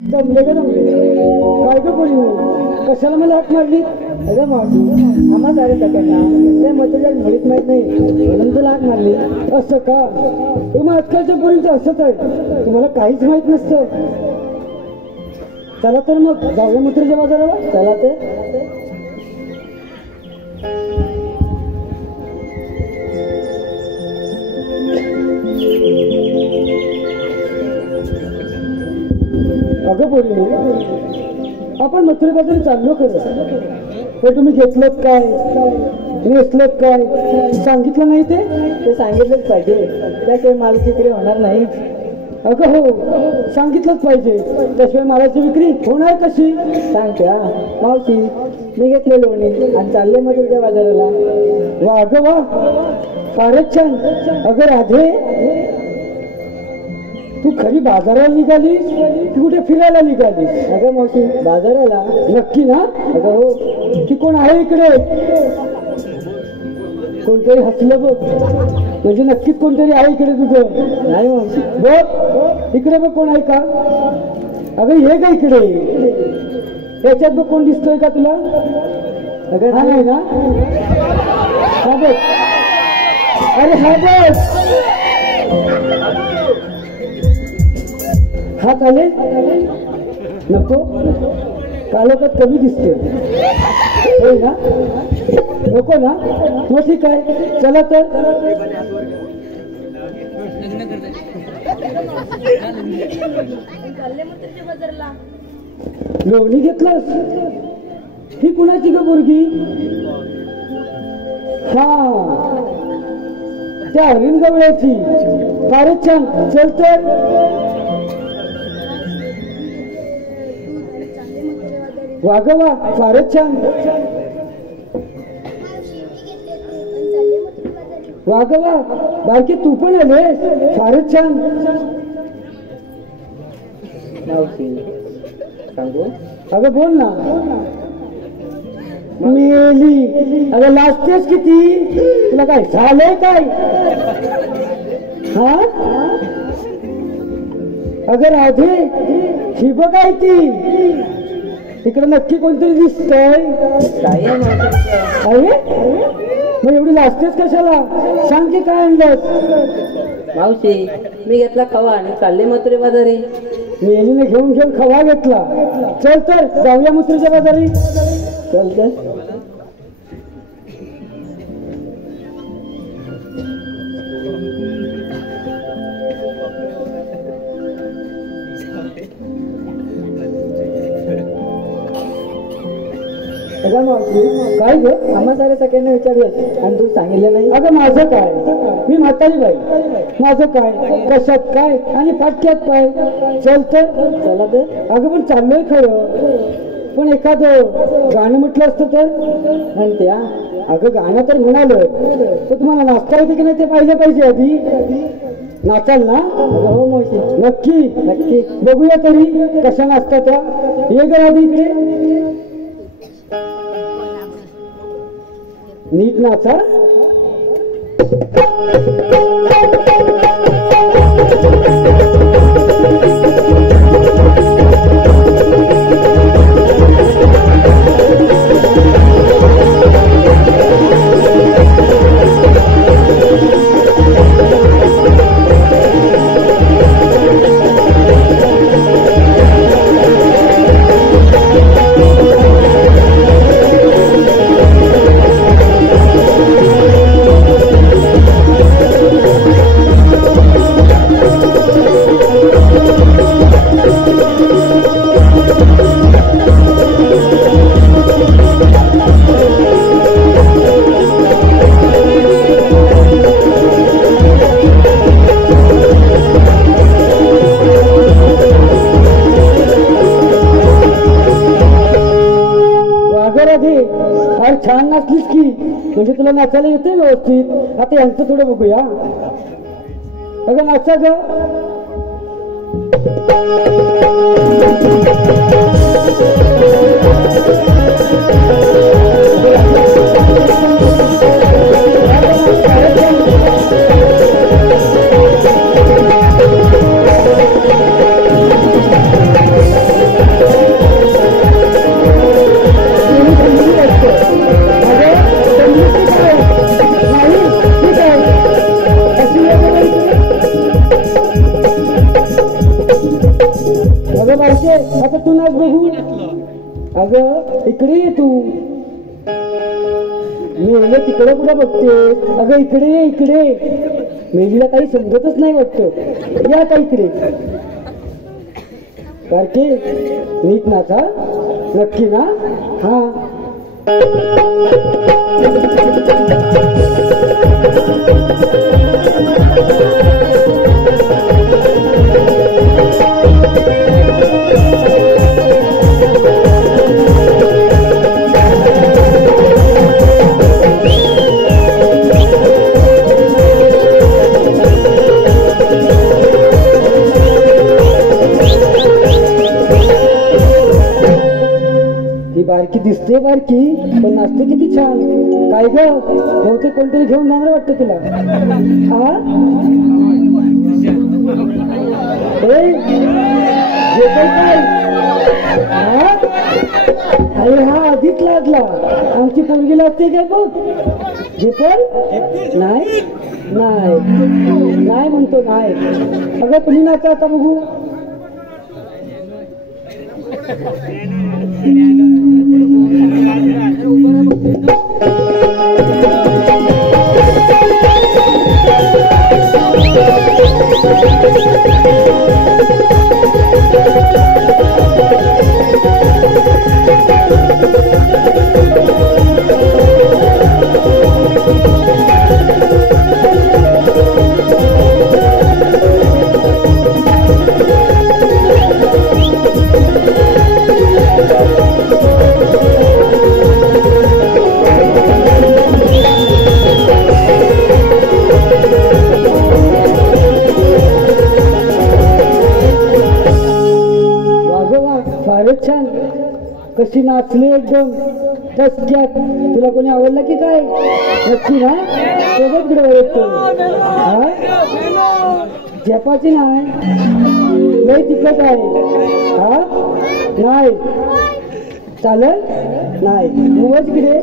जमले ग जमले काय ग बोलू कशाला मला हाक मारली अगं मावशी आम्हा सारे सगळ्यांना त्या मथुरला मुळीच माहित नाही म्हणून तुला हाक मारली असं का तुम्हा आजकालच्या पोरींचं असंच आहे तुम्हाला काहीच माहित नसतं चला तर मग जाऊया मथुरच्या बाजाराला चला तर अगं बोलू आपण मथुरे बाजारी चाललो खरं तर तुम्ही घेतलं काय नेसलं काय सांगितलं नाही ते सांगितलंच पाहिजे त्याशिवाय मालाची विक्री होणार नाही अगं हो सांगितलंच पाहिजे त्याशिवाय मालाची विक्री होणार कशी सांगत्या मावशी मी घेतले लोणी आणि चालले मथुरेच्या बाजाराला वा अगं वा फारच छान अगं राधे तू खरी बाजाराला निघालीस की कुठे फिरायला निघालीस अगं मावशी बाजाराला नक्की ना अगं हो की कोण आहे इकडे कोणतरी हसलं बघ म्हणजे नक्कीच कोणतरी आहे इकडे तुझं नाही मावशी बघ इकडे बघ कोण आहे का अगं हे का इकडे याच्यात बघ कोण दिसतोय का तुला अगं हा नाही ना हा बघ अरे हा बघ हा चालेल नको कालोखात कमी दिसतोय होय ना नको ना मग ठीक आहे चला तर लोणी घेतलंस ही कुणाची ग पोरगी हा त्या अरविंद गवळ्याची फारच छान चल तर वागवा फारच छान वागवा बाकी तू पण आलेस फारच छान सांगू अगं बोल ना मेली अगं लाजतेस किती तुला काय झालंय काय हा अगं राधे ही बघाय ती तिकडे नक्की कोणतरी दिसतंय अरे मग एवढी लाजतेस कशाला सांग की काय आणलंस मावशी मी घेतला खवा आणि चालले मथुरे बाजारी मेलीने घेऊन घेऊन खवा घेतला चल तर जाऊया मथुरेच्या बाजारी चल तर काय ग आम्हा साऱ्या सगळ्यांना विचारलं आणि तू सांगितलं नाही अगं माझं काय मी म्हातारी बाई माझं काय कशात काय आणि फाटक्यात काय चल तर चला तर अगं पण चाललोय खरं पण एखादं गाणं म्हटलं असतं तर म्हणत्या अगं गाणं तर म्हणालं तर तुम्हाला नाचता येते की नाही ते पाहिजे आधी नाचाल ना हो मावशी नक्की नक्की बघूया तरी कशा नाचता त्या ये ग आधी इकडे नीट नाचा फार छान नाचलीस की म्हणजे तुला नाचायला येते व्यवस्थित आता यांचं थोडं बघूया अगं नाचा ग अगं मावशे आता तू नाच बघू. अगं इकडे ये तू. मेले तिकडे कुठं बघते. अगं इकडे ये इकडे. मेलीला काही समजतच नाही वाटतं. या का इकडे. बारके नीट नाचा. नक्की ना. हा बारकी दिसते बारकी पण नाचते किती छान. काय ग बहुतेक कोणतरी घेऊन जाणार वाटतं तुला. हा काय अरे हा आधीच लागला. आमची पोरगी लागते काय बघ. झेपल नाही नाही म्हणतो नाही. अगं तुम्ही नाचा आता बघू. फारच छान. कशी नाचली एकदम टसक्यात. तुला कोणी आवडला की काय. नक्की ना. सोबत गिडवतो. झेपाची नाही लय तिखट आहे. हा नाही चालेल नाही. मूवच गिडे.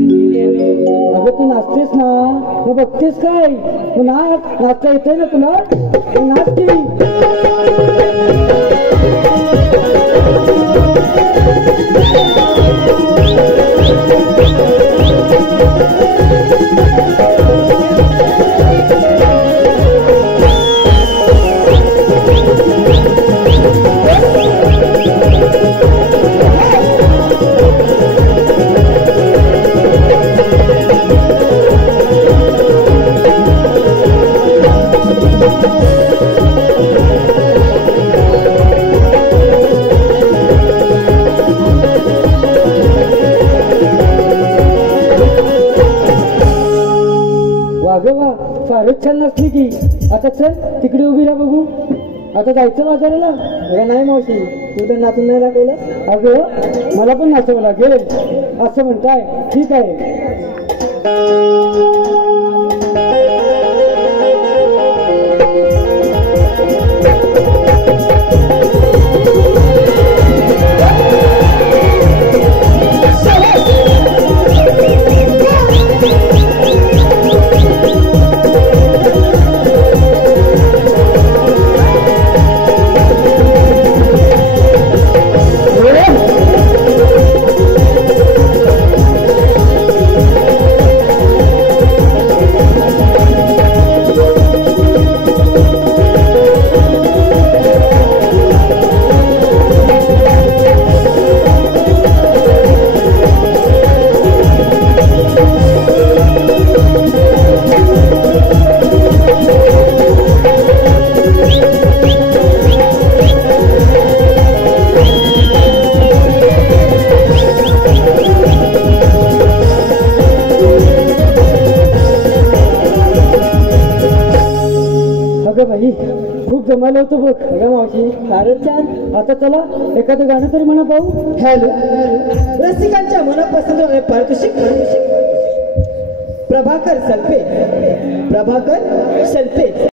अगं तू नाचतेस ना मग बघतेस काय. तू नाच. नाचता येतंय ना तुला. तू नाचते. फारच छान नसली की. आता चल तिकडे उभी राहा बघू. आता जायचं बाजाराला. अगं नाही मावशी तू तर नाचून नाही दाखवलं. अगं मला पण नाचावं लागेल असं म्हणताय. ठीक आहे. खूप जमायला होतं बघ. अगं मावशी फारच छान. आता चला एखादं गाणं तरी म्हणा पाहू. हॅलो रसिकांच्या मनापसंत पारितोषिक प्रभाकर सल्पे